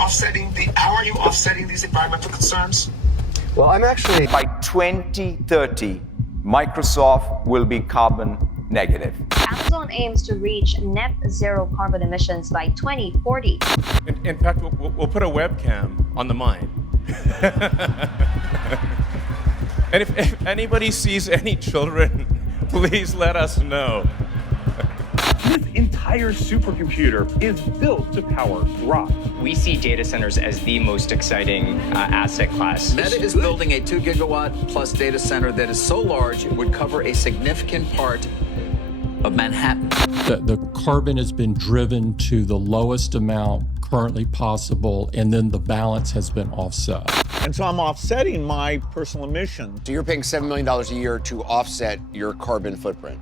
how are you offsetting these environmental concerns? Well, I'm actually... By 2030, Microsoft will be carbon negative. Amazon aims to reach net zero carbon emissions by 2040. In fact, we'll put a webcam on the mine. And if anybody sees any children, please let us know. This entire supercomputer is built to power Grok. We see data centers as the most exciting asset class. Meta is building a 2 gigawatt plus data center that is so large it would cover a significant part of Manhattan. The carbon has been driven to the lowest amount currently possible, and then the balance has been offset. And so I'm offsetting my personal emissions. So you're paying $7 million a year to offset your carbon footprint.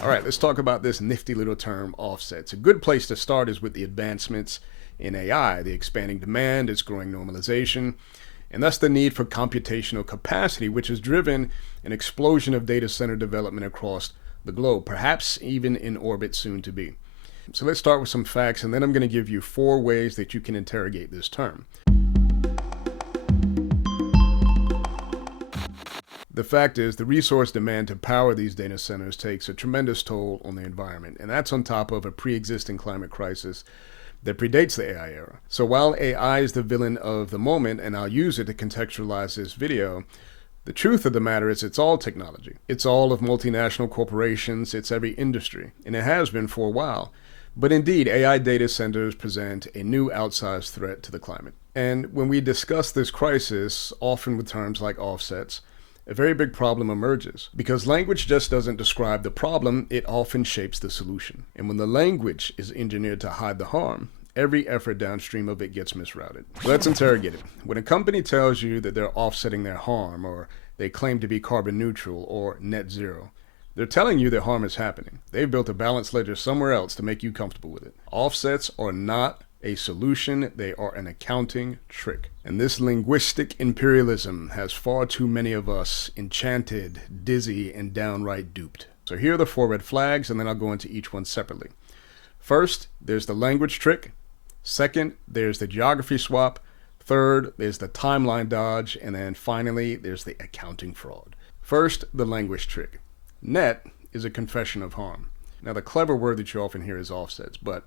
All right, let's talk about this nifty little term, offsets. A good place to start is with the advancements in AI, the expanding demand, its growing normalization, and thus the need for computational capacity, which has driven an explosion of data center development across the globe, perhaps even in orbit soon to be. So let's start with some facts, and then I'm going to give you 4 ways that you can interrogate this term. The fact is, the resource demand to power these data centers takes a tremendous toll on the environment, and that's on top of a pre-existing climate crisis that predates the AI era. So while AI is the villain of the moment, and I'll use it to contextualize this video, the truth of the matter is it's all technology. It's all of multinational corporations, it's every industry, and it has been for a while. But indeed, AI data centers present a new outsized threat to the climate. And when we discuss this crisis, often with terms like offsets, a very big problem emerges, because language just doesn't describe the problem, it often shapes the solution. And when the language is engineered to hide the harm, every effort downstream of it gets misrouted. Let's interrogate it. When a company tells you that they're offsetting their harm, or they claim to be carbon neutral or net zero, they're telling you that harm is happening. They've built a balance ledger somewhere else to make you comfortable with it. Offsets are not a solution, they are an accounting trick. And this linguistic imperialism has far too many of us enchanted, dizzy, and downright duped. So here are the 4 red flags, and then I'll go into each one separately. First, there's the language trick. Second, there's the geography swap. Third, there's the timeline dodge. And then finally, there's the accounting fraud. First, the language trick. Net is a confession of harm. Now, the clever word that you often hear is offsets, but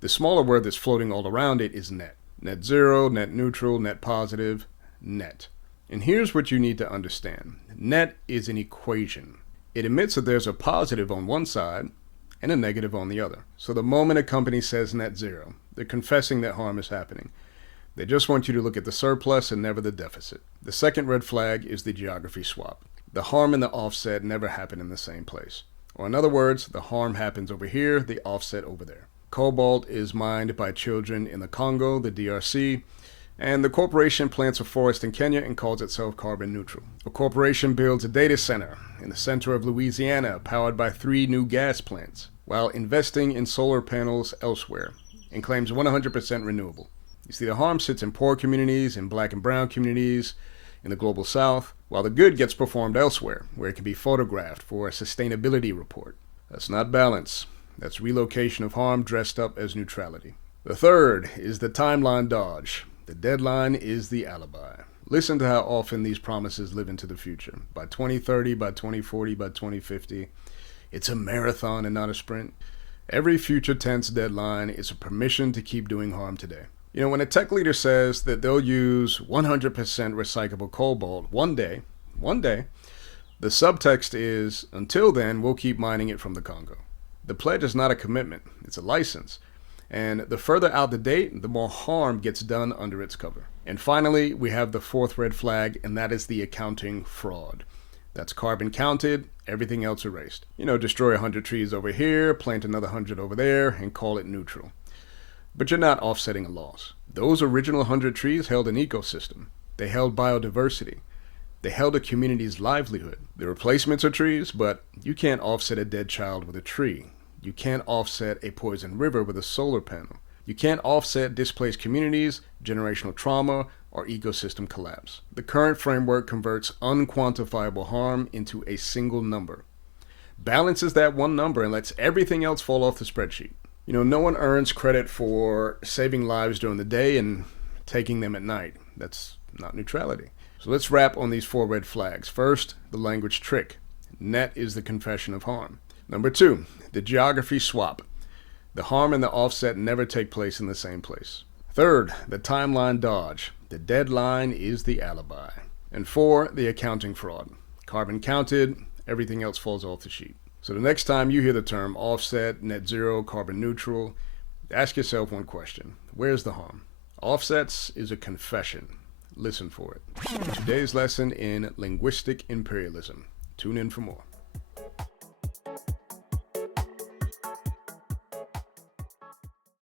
the smaller word that's floating all around it is net. Net zero, net neutral, net positive, net. And here's what you need to understand. Net is an equation. It admits that there's a positive on one side and a negative on the other. So the moment a company says net zero, they're confessing that harm is happening. They just want you to look at the surplus and never the deficit. The second red flag is the geography swap. The harm and the offset never happen in the same place. Or in other words, the harm happens over here, the offset over there. Cobalt is mined by children in the Congo, the DRC, and the corporation plants a forest in Kenya and calls itself carbon neutral. A corporation builds a data center in the center of Louisiana powered by 3 new gas plants, while investing in solar panels elsewhere, and claims 100% renewable. You see, the harm sits in poor communities, in black and brown communities, in the global south, while the good gets performed elsewhere, where it can be photographed for a sustainability report. That's not balance. That's relocation of harm dressed up as neutrality. The third is the timeline dodge. The deadline is the alibi. Listen to how often these promises live into the future. By 2030, by 2040, by 2050. It's a marathon and not a sprint. Every future tense deadline is a permission to keep doing harm today. You know, when a tech leader says that they'll use 100% recyclable cobalt one day, the subtext is, until then, we'll keep mining it from the Congo. The pledge is not a commitment, it's a license. And the further out the date, the more harm gets done under its cover. And finally, we have the 4th red flag, and that is the accounting fraud. That's carbon counted, everything else erased. You know, destroy 100 trees over here, plant another 100 over there, and call it neutral. But you're not offsetting a loss. Those original 100 trees held an ecosystem. They held biodiversity. They held a community's livelihood. The replacements are trees, but you can't offset a dead child with a tree. You can't offset a poisoned river with a solar panel. You can't offset displaced communities, generational trauma, or ecosystem collapse. The current framework converts unquantifiable harm into a single number, balances that one number, and lets everything else fall off the spreadsheet. You know, no one earns credit for saving lives during the day and taking them at night. That's not neutrality. So let's wrap on these 4 red flags. First, the language trick. Net is the confession of harm. Number 2, the geography swap. The harm and the offset never take place in the same place. Third, the timeline dodge. The deadline is the alibi. And 4, the accounting fraud. Carbon counted, everything else falls off the sheet. So the next time you hear the term offset, net zero, carbon neutral, ask yourself one question. Where's the harm? Offsets is a confession. Listen for it. Today's lesson in linguistic imperialism. Tune in for more.